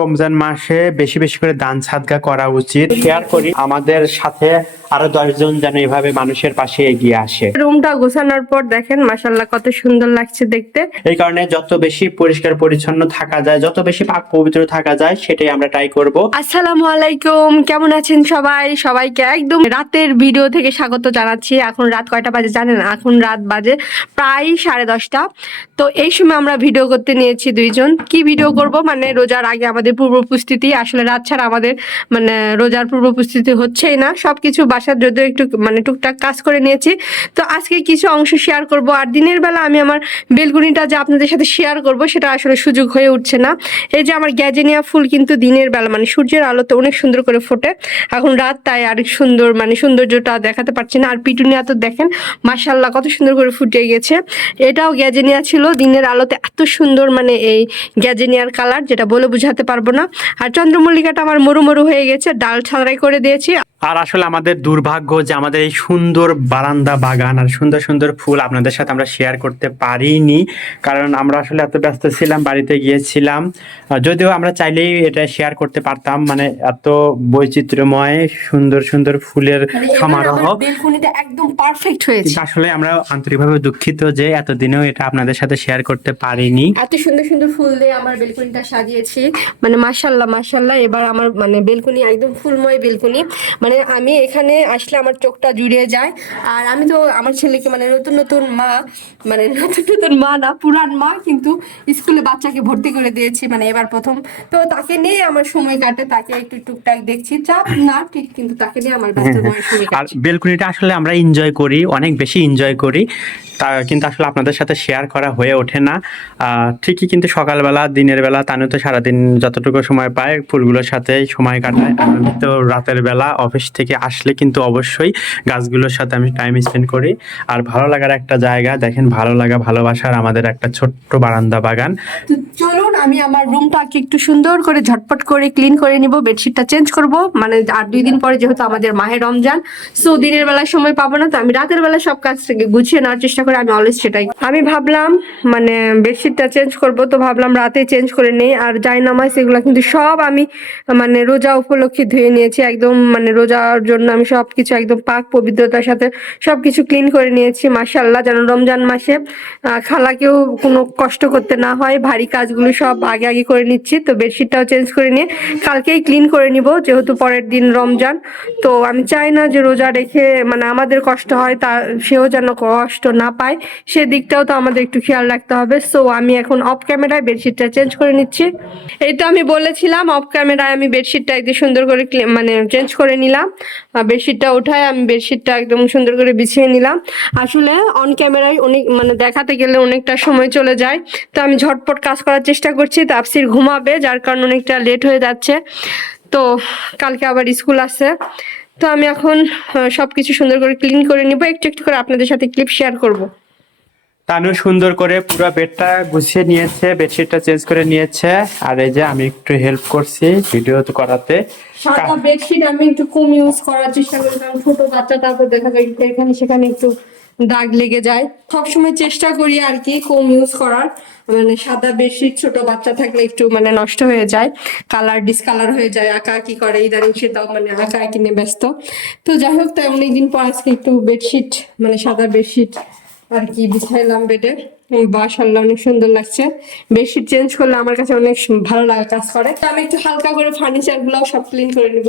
রমজান মাসে বেশি বেশি করে দান সাদকা করা উচিত। শেয়ার করি আমাদের সাথে আরো 10 জন যেন এভাবে মানুষের পাশে এগিয়ে আসে। রুমটা গোছানোর পর দেখেন মাশাআল্লাহ কত সুন্দর লাগছে দেখতে। এই কারণে যত বেশি পরিষ্কার পরিচ্ছন্ন থাকা যায়, যত বেশি পাক পবিত্র থাকা যায়, সেটাই আমরা ট্রাই করব। আসসালামু আলাইকুম, কেমন আছেন সবাই? সবাইকে একদম রাতের ভিডিও থেকে স্বাগত জানাচ্ছি। এখন রাত কয়টা বাজে জানেন? এখন রাত বাজে প্রায় 10:30। তো এই সময় আমরা ভিডিও করতে নিয়েছি দুইজন। কি ভিডিও করব মানে রোজার আগে আমাদের পূর্ব প্রস্তুতি। আসলে রাত ছাড়া আমাদের মানে রোজার পূর্ব প্রস্তুতি হচ্ছেই না। সবকিছু বাসার যদিও একটু মানে টুকটাক কাজ করে নিয়েছি। তো আজকে কিছু অংশ শেয়ার করব। আর দিনের বেলা আমি আমার বেলকুনিটা যে আপনাদের সাথে শেয়ার করব সেটা আসলে সুযোগ হয়ে উঠছে না। এই যে আমার গ্যাজেনিয়া ফুল কিন্তু দিনের বেলা মানে সূর্যের আলোতে অনেক সুন্দর করে ফোটে। এখন রাত তাই আরেক সুন্দর মানে সৌন্দর্যটা দেখাতে পারছি না। আর পিটুনিয়া তো দেখেন মাশাআল্লাহ কত সুন্দর করে ফুটে গেছে। এটাও গ্যাজেনিয়া ছিল, দিনের আলোতে এত সুন্দর মানে এই গ্যাজেনিয়ার কালার যেটা বলে বুঝাতে পারবো না। আর চন্দ্রমল্লিকাটা আমার মরু মরু হয়ে গেছে, ডাল ছাড়াই করে দিয়েছি। আর আসলে আমাদের দুর্ভাগ্য যে আমাদের এই সুন্দর বারান্দা বাগান আর সুন্দর সুন্দর ফুল আপনাদের সাথে আমরা শেয়ার করতে পারিনি, কারণ আমরা আসলে এত ব্যস্ত ছিলাম, বাড়িতে গিয়েছিলাম। যদিও আমরা চাইলেই এটা শেয়ার করতে পারতাম, মানে এত বৈচিত্র্যময় সুন্দর সুন্দর ফুলের সমারোহ। বেলকুনিটা একদম পারফেক্ট হয়েছে। আসলে আমরা আন্তরিকভাবে দুঃখিত যে এতদিনেও এটা আপনাদের সাথে শেয়ার করতে পারিনি। এত সুন্দর সুন্দর ফুল দিয়ে আমার বেলকুনিটা সাজিয়েছি, মানে মাশাআল্লাহ মাশাআল্লাহ। এবার আমার মানে বেলকুনি একদম ফুলময় বেলকুনি। মানে আমি এখানে আসলে আমার চোখটা জুড়িয়ে যায়। আর আমি তো আমার ছেলেকে মানে নতুন নতুন মা, মানে নতুন নতুন মা না পুরান মা, কিন্তু স্কুলে বাচ্চাকে ভর্তি করে দিয়েছি মানে এবার প্রথম। তো তাকে নিয়ে আমার সময় কাটে, তাকে একটু টুকটাক দেখছি, চাপ না ঠিক, কিন্তু তাকে নিয়ে আমার ব্যস্তময় সময় আর কাটে। বেলকুনিটা আসলে আমরা এনজয় করি, অনেক বেশি এনজয় করি, তা কিন্তু আসলে আপনাদের সাথে শেয়ার করা হয়ে ওঠে না। ঠিকই, কিন্তু সকালবেলা দিনের বেলা তানু তো সারাদিন যতটুকু সময় পায় ফুলগুলোর সাথে সময় কাটায়। আর আমি তো রাতের বেলা অফিস থেকে আসলে কিন্তু অবশ্যই গাছগুলোর সাথে আমি টাইম স্পেন্ড করি। আর ভালো লাগার একটা জায়গা দেখেন, ভালো লাগা ভালোবাসার আমাদের একটা ছোট্ট বারান্দা বাগান। তো চলুন আমি আমার রুমটাকে একটু সুন্দর করে ঝটপট করে ক্লিন করে নিব, বেডশিটটা চেঞ্জ করব। মানে আর 2 দিন পরে যেহেতু আমাদের মাহে রমজান, সো দিনের বেলায় সময় পাবো না, তো আমি রাতের বেলা সব কাজ থেকে গুছিয়ে নেওয়ার চেষ্টা করি। আমি অলওয়েজ সেটাই আমি ভাবলাম মানে বেডশিটটা চেঞ্জ করব, তো ভাবলাম রাতে চেঞ্জ করে নেই। আর জায়নামাজ এগুলো কিন্তু সব আমি মানে রোজা উপলক্ষে ধুয়ে নিয়েছি একদম, মানে রোজার জন্য আমি সবকিছু একদম পাক পবিত্রতার সাথে সবকিছু ক্লিন করে নিয়েছি মাশাআল্লাহ, যেন রমজান মাসে খালাকেও কোনো কষ্ট করতে না হয়। ভারী কাজগুলো সব আগে আগে করে নিচ্ছি। তো বেডশিটটাও চেঞ্জ করে নিয়ে কালকেই ক্লিন করে নিব, যেহেতু পরের দিন রমজান। তো আমি চাই না যে রোজা রেখে মানে আমাদের কষ্ট হয়, তা সেও যেন কষ্ট না পায়, সেদিকটাও তো আমাদের একটু খেয়াল রাখতে হবে। সো আমি এখন অফ ক্যামেরায় বেডশিটটা চেঞ্জ করে নিচ্ছি। এই তো আমি বলেছিলাম অফ ক্যামেরায় আমি বেডশিটটা একদম সুন্দর করে মানে চেঞ্জ করে নিলাম। বেডশিটটা উঠায় আমি বেডশিটটা একদম সুন্দর করে বিছিয়ে নিলাম। আসলে অন ক্যামেরায় অনেক মানে দেখাতে গেলে অনেকটা সময় চলে যায়, তো আমি ঝটপট কাজ করার চেষ্টা করছি। তাফসির ঘুমাবে, যার কারণে অনেকটা লেট হয়ে যাচ্ছে। তো কালকে আবার স্কুল আছে। তো আমি এখন সবকিছু সুন্দর করে ক্লিন করে নিব, একটু একটু করে আপনাদের সাথে ক্লিপ শেয়ার করব। তানু সুন্দর করে পুরো বেডটা গুছিয়ে নিয়েছে, বেডশিটটা চেঞ্জ করে নিয়েছে। আর এই যে আমি একটু হেল্প করছি ভিডিও করাতে। সাদা বেডশিট আমি একটু কম ইউজ করার চেষ্টা করি, কারণ ছোট বাচ্চা, তারপর দেখা যায় এখানে সেখানে একটু দাগ লেগে যায়। সবসময় চেষ্টা করি আর কি কম ইউজ করার। মানে সাদা বেডশিট ছোট বাচ্চা থাকলে একটু মানে নষ্ট হয়ে যায়, কালার ডিসকালার হয়ে যায়, আঁকা কি করে ইদানিং সেটাও মানে আঁকা কিনে ব্যস্ত। তো যাই হোক, তাই অনেকদিন পর আজকে একটু বেডশিট মানে সাদা বেডশিট আর কি বিছাইলাম বেডে। মাশাআল্লাহ অনেক সুন্দর লাগছে। বেডশিট চেঞ্জ করলে আমার কাছে অনেক ভালো লাগা কাজ করে। তো আমি একটু হালকা করে ফার্নিচার গুলো সব ক্লিন করে নিব।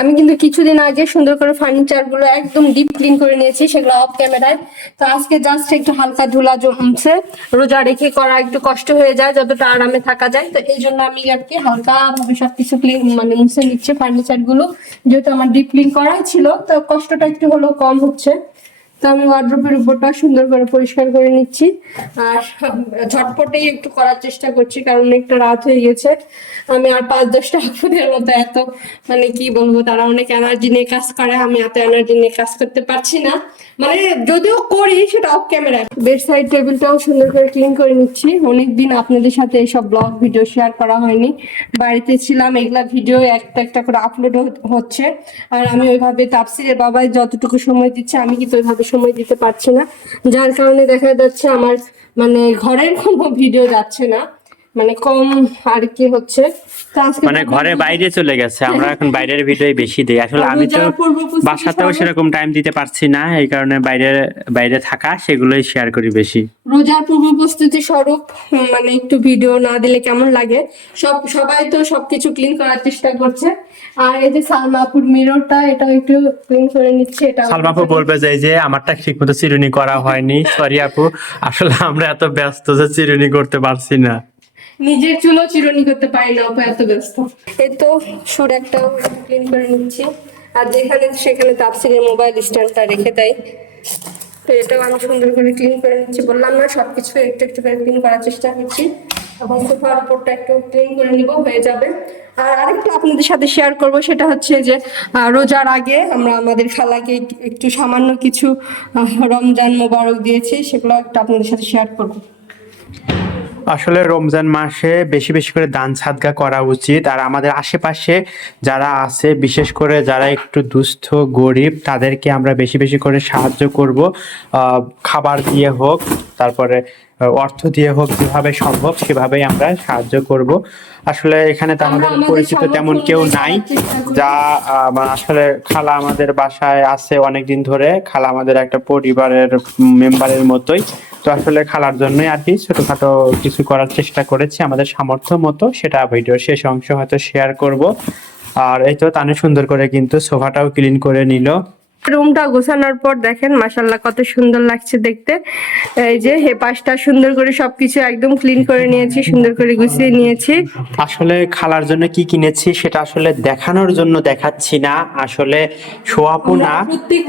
আমি কিন্তু কিছুদিন আগে সুন্দর করে ফার্নিচার গুলো একদম ডিপ ক্লিন করে নিয়েছি, সেগুলো অফ ক্যামেরায়। তো আজকে জাস্ট একটু হালকা ধুলা জমছে, রোজা রেখে করা একটু কষ্ট হয়ে যায়, যতটা আরামে থাকা যায়। তো এই জন্য আমি আর কি হালকা ভাবে সবকিছু ক্লিন মানে মুছে নিচ্ছি ফার্নিচার গুলো, যেহেতু আমার ডিপ ক্লিন করাই ছিল, তো কষ্টটা একটু হলেও কম হচ্ছে। তো আমি ওয়ার্ড্রোবের উপরটা সুন্দর করে পরিষ্কার করে নিচ্ছি। আর ঝটপটেই একটু করার চেষ্টা করছি, কারণ একটু রাত হয়ে গেছে। আমি আর 5-10টা আপুদের মতো এত মানে কি বলবো, তারা অনেক এনার্জি নিয়ে কাজ করে, আমি এত এনার্জি নিয়ে কাজ করতে পারছি না। মানে যদিও করি সেটা অফ ক্যামেরায়। বেড সাইড টেবিলটাও সুন্দর করে ক্লিন করে নিচ্ছি। অনেকদিন আপনাদের সাথে এইসব ব্লগ ভিডিও শেয়ার করা হয়নি, বাড়িতে ছিলাম, এগুলা ভিডিও একটা একটা করে আপলোড হচ্ছে। আর আমি ওইভাবে তাফসিরের বাবাই যতটুকু সময় দিচ্ছে আমি কিন্তু ওইভাবে সময় দিতে পারছি না, যার কারণে দেখা যাচ্ছে আমার মানে ঘরের কোনো ভিডিও যাচ্ছে না। মানে কম আর কি হচ্ছে। তো আজকে মানে ঘরে বাইরে চলে গেছে, আমরা এখন বাইরের ভিডিও বেশি দিই। আসলে আমি তো রোজার পূর্ব প্রস্তুতি বাসাতেও স্বরূপ সেরকম টাইম দিতে পারছি না, এই কারণে বাইরে বাইরে থাকা সেগুলোই শেয়ার করি বেশি। রোজার পূর্ব প্রস্তুতি স্বরূপ মানে একটু ভিডিও না দিলে কেমন লাগে। সবাই তো সবকিছু ক্লিন করার চেষ্টা করছে। আর এই যে সালমাপুর মিররটা, এটাও একটু ক্লিন করে নিচ্ছে। এটা সালমা আপু বলবে যে এই যে আমারটা ঠিক মতো চিরুনি করা হয়নি, সরি আপু, আসলে আমরা এত ব্যস্ত যে চিরুনি করতে পারছি না। নিজের চুলও চিরুনি করতে পারি না, অপা এত ব্যস্ত। এই তো সুর একটাও ক্লিন করে নিচ্ছি। আর যেখানে সেখানে তাফসিরের মোবাইল স্ট্যান্ডটা রেখে দেয়, তো এটাও আমি সুন্দর করে ক্লিন করে নিচ্ছি। বললাম না, সবকিছু একটু একটু করে ক্লিন করার চেষ্টা করছি। এবং সোফার উপরটা একটু ক্লিন করে নিব, হয়ে যাবে। আর আরেকটা আপনাদের সাথে শেয়ার করব, সেটা হচ্ছে যে রোজার আগে আমরা আমাদের খালাকে একটু সামান্য কিছু রমজান মোবারক দিয়েছি, সেগুলো একটু আপনাদের সাথে শেয়ার করব। আসলে রমজান মাসে বেশি বেশি করে দান সাদকা করা উচিত। আর আমাদের আশেপাশে যারা আছে, বিশেষ করে যারা একটু দুস্থ গরিব, তাদেরকে আমরা বেশি বেশি করে সাহায্য করব, খাবার দিয়ে হোক, তারপরে অর্থ দিয়ে হোক, যেভাবে সম্ভব সেভাবেই আমরা সাহায্য করব। আসলে এখানে তো আমাদের পরিচিত তেমন কেউ নাই, যা মানে আসলে খালা আমাদের বাসায় আছে অনেকদিন ধরে, খালা আমাদের একটা পরিবারের মেম্বারের মতোই। তো আসলে খালার জন্যই আর কি ছোটখাটো কিছু করার চেষ্টা করেছি আমাদের সামর্থ্য মতো, সেটা ভিডিওর শেষ অংশ হয়তো শেয়ার করব। আর এই তো তানে সুন্দর করে কিন্তু সোফাটাও ক্লিন করে নিল। রুমটা গোছানোর পর দেখেন মাশাআল্লাহ কত সুন্দর লাগছে দেখতে। এই যে হে পাশটা সুন্দর করে সবকিছু একদম ক্লিন করে নিয়েছি, সুন্দর করে গুছিয়ে নিয়েছি। আসলে খালার জন্য কি কিনেছি সেটা আসলে দেখানোর জন্য দেখাচ্ছি না, আসলে শোয়াবো না,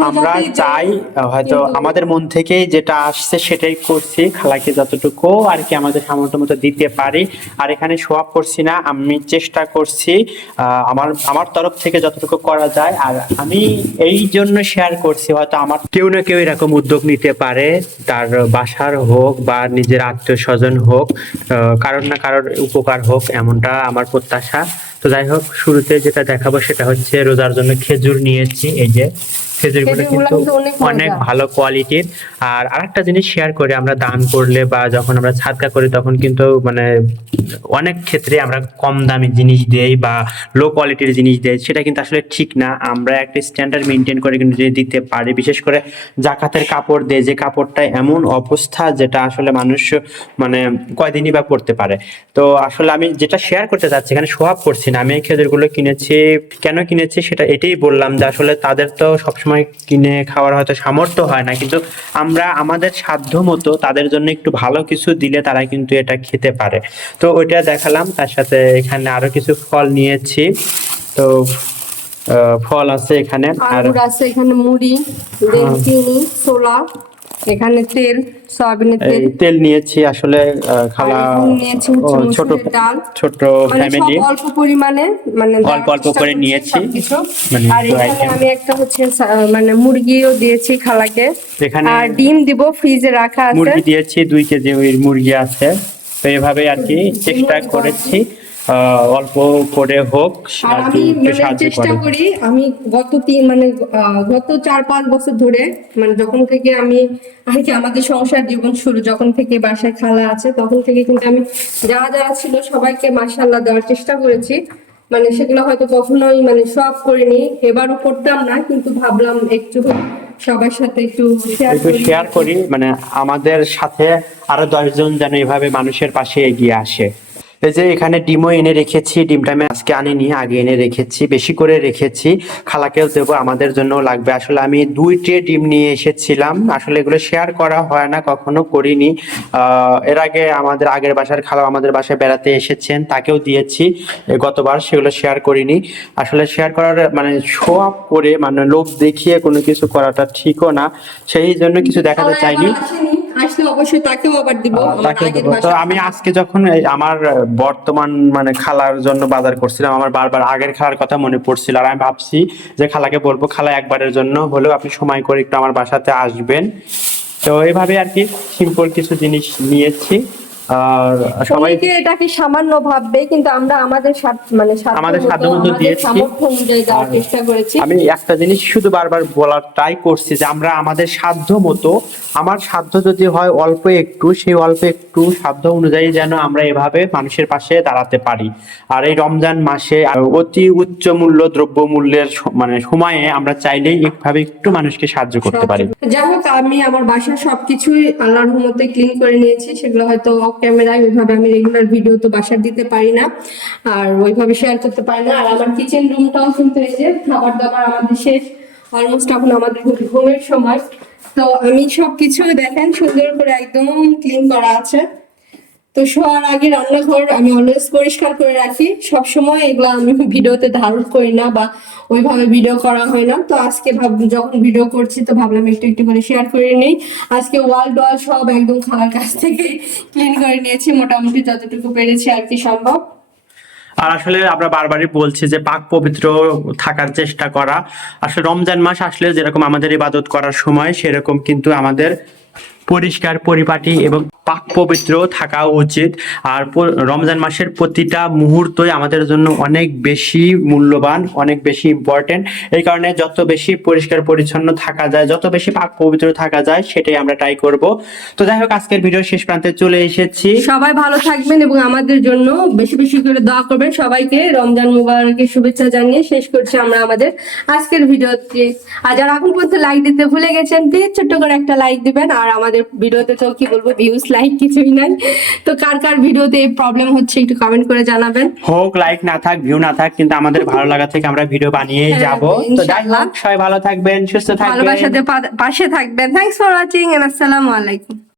আমরা চাই হয়তো আমাদের মন থেকে যেটা আসছে সেটাই করছি, খালাকে যতটুকু আর কি আমাদের সামর্থ্য মতো দিতে পারি। আর এখানে শোয়াব করছি না, আমি চেষ্টা করছি আমার আমার তরফ থেকে যতটুকু করা যায়। আর আমি এই জন্য শেয়ার করছি, হয়তো আমার কেউ না কেউ এরকম উদ্যোগ নিতে পারে, তার বাসার হোক বা নিজের আত্মীয় স্বজন হোক, কারোর না কারোর উপকার হোক, এমনটা আমার প্রত্যাশা। তো যাই হোক, শুরুতে যেটা দেখাবো সেটা হচ্ছে রোজার জন্য খেজুর নিয়েছি। এই যে খেজুরগুলো কিন্তু অনেক ভালো কোয়ালিটির। আর আরেকটা জিনিস শেয়ার করে, আমরা দান করলে বা যখন আমরা সাদকা করি তখন কিন্তু মানে অনেক ক্ষেত্রে আমরা কম দামি জিনিস দেই বা লো কোয়ালিটির জিনিস দেই, সেটা কিন্তু আসলে ঠিক না। আমরা একটা স্ট্যান্ডার্ড মেনটেন করে কিন্তু যদি দিতে পারি, বিশেষ করে জাকাতের কাপড় দেয়, যে কাপড়টা এমন অবস্থা যেটা আসলে মানুষ মানে কয়দিনই বা পড়তে পারে। তো আসলে আমি যেটা শেয়ার করতে চাচ্ছি, এখানে সোয়াব করছি না, আমি এই খেজুরগুলো কিনেছি। কেন কিনেছি সেটা এটাই বললাম, যে আসলে তাদের তো সবসময় কিনে খাওয়ার হয়তো সামর্থ্য হয় না, কিন্তু আমরা আমাদের সাধ্য মতো তাদের জন্য একটু ভালো কিছু দিলে তারা কিন্তু এটা খেতে পারে। তো ওইটা দেখালাম, তার সাথে এখানে আরো কিছু ফল নিয়েছি। তো ফল আছে এখানে, আর আঙ্গুর আছে, এখানে মুড়ি, দেন চিনি, ছোলা, এখানে তেল, সয়াবিনের এই তেল, তেল নিয়েছি। আসলে খালা আর এখানে নিয়েছি হচ্ছে ছোট মসুরের ডাল, ছোট মানে সব ফ্যামিলি, অল্প পরিমাণে, মানে অল্প অল্প চেষ্টা করে করছি নিয়েছি। সবকিছু। মানে আর একটু এখানে item। আমি একটা হচ্ছে মানে মুরগিও দিয়েছি খালাকে, এখানে আর ডিম দিব, ফ্রিজে রাখা আছে। মুরগি দিয়েছি 2 কেজি ওই মুরগি আছে। তো এভাবে আর কি চেষ্টা করেছি অল্প করে হোক আর আর কি আমি একটু মানে সাহায্য চেষ্টা করে। করি, আমি গত 4-5 বছর ধরে, মানে যখন থেকে আমি আর কি আমাদের সংসার জীবন শুরু, যখন থেকে বাসায় খালা আছে তখন থেকে কিন্তু আমি যারা যারা ছিল সবাইকে মাশাআল্লাহ দেওয়ার চেষ্টা করেছি। মানে সেগুলো হয়তো কখনোই মানে সব করিনি, এবারও করতাম না, কিন্তু ভাবলাম একটু সবার সাথে একটু শেয়ার করি, মানে আমাদের সাথে আরো 10 জন যেন এভাবে মানুষের পাশে এগিয়ে আসে। এই যে এখানে ডিমও এনে রেখেছি, ডিমটা আমি আজকে আনিনি, আগে এনে রেখেছি, বেশি করে রেখেছি, খালাকেও দেবো, আমাদের জন্য লাগবে। আসলে আমি 2 ট্রে ডিম নিয়ে এসেছিলাম, আসলে এগুলো শেয়ার করা হয় না, কখনো করিনি। এর আগে আমাদের আগের বাসার খালা আমাদের বাসায় বেড়াতে এসেছেন, তাকেও দিয়েছি গতবার, সেগুলো শেয়ার করিনি। আসলে শেয়ার করার মানে শো আপ করে, মানে লোক দেখিয়ে কোনো কিছু করাটা ঠিকও না, সেই জন্য কিছু দেখাতে চাইনি। আসলে অবশ্যই তাকেও আবার দিব, আমার তাকে আগের দেবো। তো বাসায়। আমি আজকে যখন আমার বর্তমান মানে খালার জন্য বাজার করছিলাম, আমার বারবার আগের খালার কথা মনে পড়ছিল, আর আমি ভাবছি যে খালাকে বলবো, খালা একবারের জন্য হলেও আপনি সময় করে একটু আমার বাসাতে আসবেন। তো এইভাবে আর কি সিম্পল কিছু জিনিস নিয়েছি। আর সবাই অনেকে এটাকে সামান্য ভাববে, কিন্তু আমরা আমাদের আমাদের সাধ্য মতো দিয়েছি। সামর্থ্য অনুযায়ী দেওয়ার আর চেষ্টা করেছি। আমি একটা জিনিস শুধু বারবার বলার ট্রাই করছি যে আমরা আমাদের সাধ্য মতো, আমার সাধ্য যদি হয় অল্প একটু, সেই অল্প একটু সাধ্য অনুযায়ী যেন আমরা এভাবে মানুষের পাশে দাঁড়াতে পারি। আর এই রমজান মাসে অতি উচ্চ মূল্য দ্রব্য মূল্যের সময়ে আমরা চাইলেই এইভাবে একটু মানুষকে সাহায্য করতে পারি। যাই হোক, আমি আমার বাসার সবকিছুই আল্লাহর রহমতে ক্লিন করে নিয়েছি। সেগুলো হয়তো অফ ক্যামেরায় ওইভাবে আমি রেগুলার ভিডিও তো বাসার দিতে পারি না, আর ওইভাবে শেয়ার করতে পারি না। আর আমার কিচেন রুমটাও কিন্তু এই যে খাবার দাবার আমাদের শেষ, অলমোস্ট এখন আমাদের ঘুমের সময়। তো আমি সবকিছু দেখেন সুন্দর করে একদম ক্লিন করা আছে। তো শোয়ার আগে রান্নাঘর আমি অলওয়েজ পরিষ্কার করে রাখি। সবসময় এগুলো আমি ভিডিওতে ধারণ করি না বা ওইভাবে ভিডিও করা হয় না। তো আজকে যখন ভিডিও করছি তো ভাবলাম একটু একটু করে শেয়ার করে নিই। আজকে ওয়াল ডোয়াল সব একদম খালার কাছ থেকে ক্লিন করে নিয়েছি, মোটামুটি যতটুকু পেরেছি আর কি সম্ভব। আর আসলে আমরা বারবারই বলছি যে পাক পবিত্র থাকার চেষ্টা করা। আসলে রমজান মাস আসলে যেরকম আমাদের ইবাদত করার সময়, সেরকম কিন্তু আমাদের পরিষ্কার পরিপাটি এবং পাক পবিত্র থাকা উচিত। আর রমজান মাসের প্রতিটা মুহূর্তই আমাদের জন্য অনেক বেশি মূল্যবান, অনেক বেশি ইম্পর্টেন্ট। এই কারণে যত বেশি পরিষ্কার পরিচ্ছন্ন থাকা যায়, যত বেশি পাক পবিত্র থাকা যায়, সেটাই আমরা ট্রাই করব। তো যাই হোক, আজকের ভিডিও শেষ প্রান্তে চলে এসেছি। সবাই ভালো থাকবেন এবং আমাদের জন্য বেশি বেশি করে দোয়া করবেন। সবাইকে রমজান মুবারকের শুভেচ্ছা জানিয়ে শেষ করছি আমরা আমাদের আজকের ভিডিওতে। আর যারা এখন পর্যন্ত লাইক দিতে ভুলে গেছেন, প্লিজ ছোট্ট করে একটা লাইক দিবেন। আর আমাদের ভিডিওতে তো কি বলবো, ভিউজ লাইক কিছুই নাই। তো কার কার ভিডিওতে এই প্রবলেম হচ্ছে একটু কমেন্ট করে জানাবেন। হোক লাইক না থাক, ভিউ না থাক, কিন্তু আমাদের ভালো লাগা থেকে আমরা ভিডিও বানিয়ে যাব। তো যাই হোক, সবাই ভালো থাকবেন, সুস্থ থাকবেন, ভালোবাসাতে পাশে থাকবেন। থ্যাংকস ফর ওয়াচিং এন্ড আসসালামু আলাইকুম।